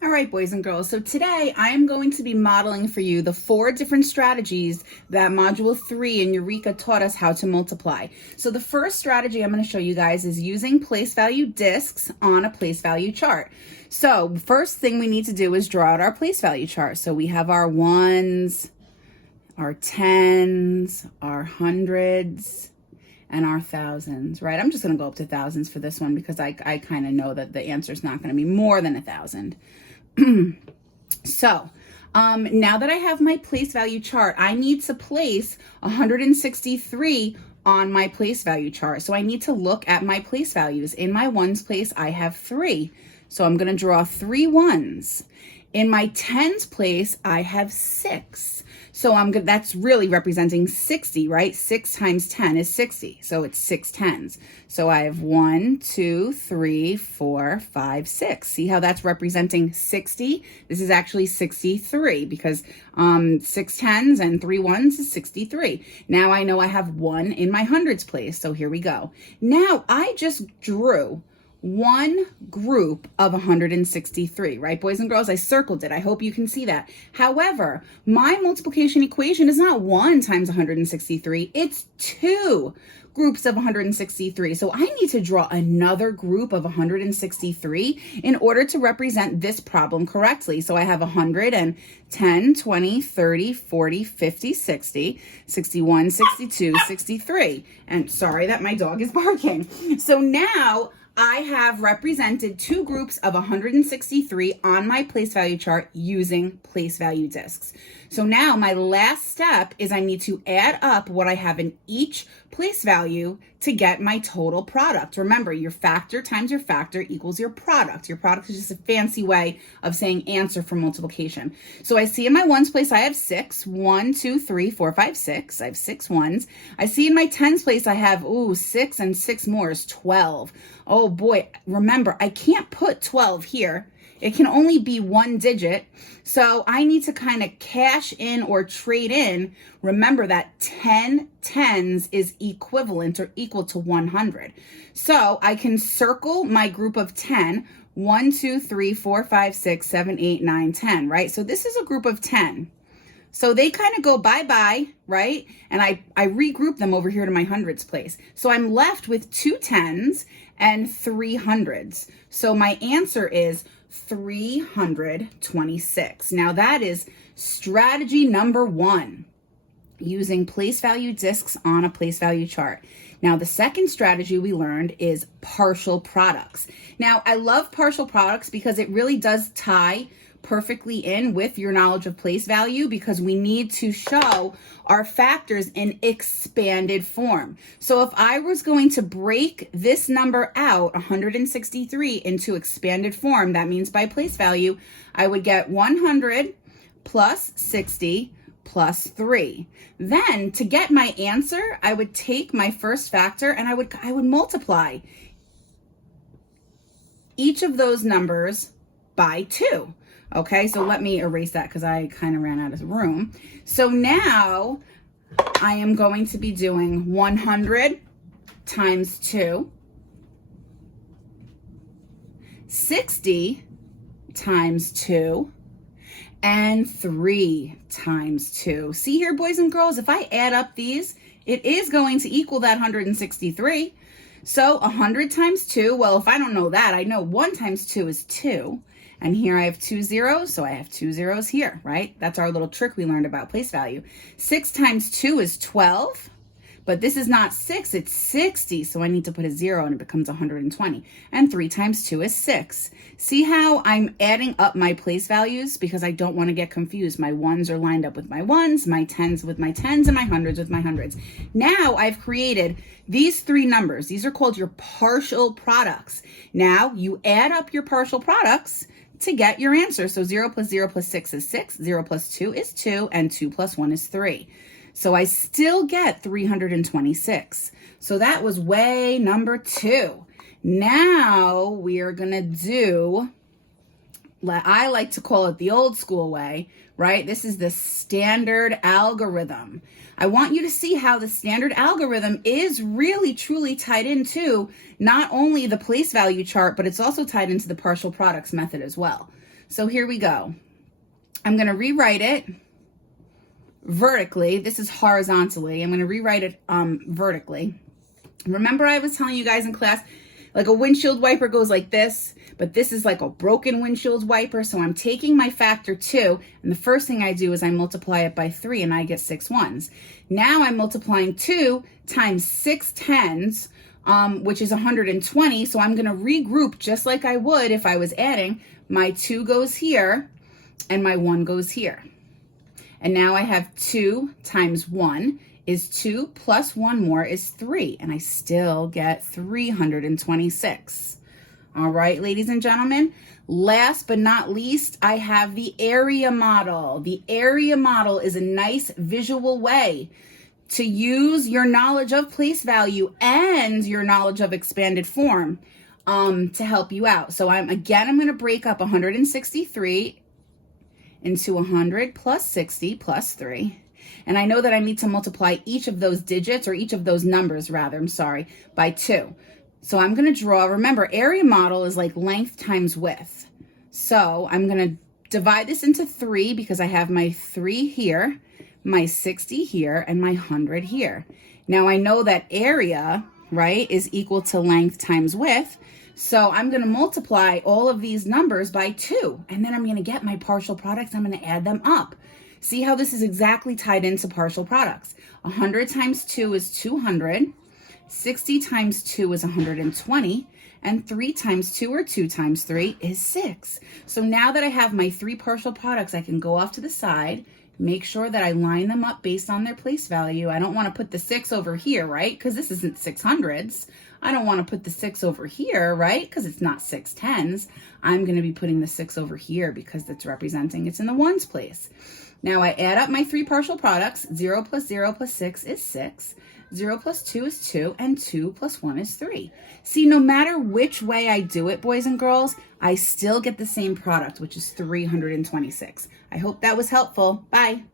All right, boys and girls. So today I am going to be modeling for you the 4 different strategies that Module 3 in Eureka taught us how to multiply. So the first strategy I'm going to show you guys is using place value discs on a place value chart. So first thing we need to do is draw out our place value chart. So we have our ones, our tens, our hundreds, and our thousands, right? I'm just going to go up to thousands for this one because I kind of know that the answer is not going to be more than 1,000. So now that I have my place value chart, I need to place 163 on my place value chart. So I need to look at my place values. In my ones place, I have 3. So I'm going to draw 3 ones. In my tens place, I have 6. So that's really representing 60, right? 6 times 10 is 60. So it's 6 tens. So I have 1, 2, 3, 4, 5, 6. See how that's representing 60? This is actually 63 because 6 tens and 3 ones is 63. Now I know I have 1 in my hundreds place. So here we go. Now I just drew one group of 163, right, boys and girls? I circled it. I hope you can see that. However, my multiplication equation is not 1 times 163. It's 2 groups of 163. So I need to draw another group of 163 in order to represent this problem correctly. So I have 100 and 10, 20, 30, 40, 50, 60, 61, 62, 63. And sorry that my dog is barking. So now I have represented 2 groups of 163 on my place value chart using place value discs. So now my last step is I need to add up what I have in each place value to get my total product. Remember, your factor times your factor equals your product. Your product is just a fancy way of saying answer for multiplication. So I see in my ones place, I have 6. 1, 2, 3, 4, 5, 6. I have 6 ones. I see in my tens place, I have, 6 and 6 more is 12. Oh boy, remember, I can't put 12 here. It can only be 1 digit. So I need to kind of cash in or trade in. Remember that 10 tens is equivalent or equal to 100. So I can circle my group of 10. 1, 2, 3, 4, 5, 6, 7, 8, 9, 10, right? So this is a group of 10. So they kind of go bye-bye, right? And I regroup them over here to my hundreds place. So I'm left with 2 tens and 3 hundreds. So my answer is 326. Now that is strategy number 1, using place value discs on a place value chart. Now the second strategy we learned is partial products. Now I love partial products because it really does tie perfectly in with your knowledge of place value because we need to show our factors in expanded form. So if I was going to break this number out, 163, into expanded form, that means by place value, I would get 100 plus 60 plus 3. Then to get my answer, I would take my first factor and I would multiply each of those numbers by 2. Okay, so let me erase that because I kind of ran out of room. So now I am going to be doing 100 times 2, 60 times 2, and 3 times 2. See here, boys and girls, if I add up these, it is going to equal that 163. So 100 times 2, well, if I don't know that, I know 1 times 2 is 2. And here I have 2 zeros, so I have 2 zeros here, right? That's our little trick we learned about place value. 6 times 2 is 12, but this is not 6, it's 60, so I need to put a 0 and it becomes 120. And 3 times 2 is 6. See how I'm adding up my place values because I don't want to get confused. My ones are lined up with my ones, my tens with my tens, and my hundreds with my hundreds. Now I've created these 3 numbers. These are called your partial products. Now you add up your partial products to get your answer. So 0 plus 0 plus 6 is 6, 0 plus 2 is 2, and 2 plus 1 is 3. So I still get 326. So that was way number 2. Now we are going to do, I like to call it the old school way, right? This is the standard algorithm. I want you to see how the standard algorithm is really truly tied into not only the place value chart, but it's also tied into the partial products method as well. So here we go. I'm going to rewrite it vertically. This is horizontally. I'm going to rewrite it vertically. Remember I was telling you guys in class, like a windshield wiper goes like this, but this is like a broken windshield wiper. So I'm taking my factor 2, and the first thing I do is I multiply it by 3, and I get 6 ones. Now I'm multiplying 2 times 6 tens, which is 120. So I'm going to regroup just like I would if I was adding. My 2 goes here, and my 1 goes here. And now I have 2 times 1 is 2 plus 1 more is 3, and I still get 326. All right, ladies and gentlemen, last but not least, I have the area model. The area model is a nice visual way to use your knowledge of place value and your knowledge of expanded form to help you out. So I'm going to break up 163 into 100 plus 60 plus 3. And I know that I need to multiply each of those digits, or each of those numbers rather, by 2. So I'm going to draw, remember, area model is like length times width. So I'm going to divide this into 3 because I have my 3 here, my 60 here, and my 100 here. Now I know that area, right, is equal to length times width. So I'm going to multiply all of these numbers by 2, and then I'm going to get my partial products. I'm going to add them up. See how this is exactly tied into partial products. 100 times 2 is 200. 60 times 2 is 120. And 3 times 2, or 2 times 3, is 6. So now that I have my 3 partial products, I can go off to the side, make sure that I line them up based on their place value. I don't want to put the 6 over here, right? Because this isn't 600s. I don't want to put the 6 over here, right? Because it's not 6 tens. I'm going to be putting the 6 over here because it's representing it's in the ones place. Now I add up my 3 partial products. 0 plus 0 plus 6 is 6. 0 plus 2 is 2, and 2 plus 1 is 3. See, no matter which way I do it, boys and girls, I still get the same product, which is 326. I hope that was helpful. Bye.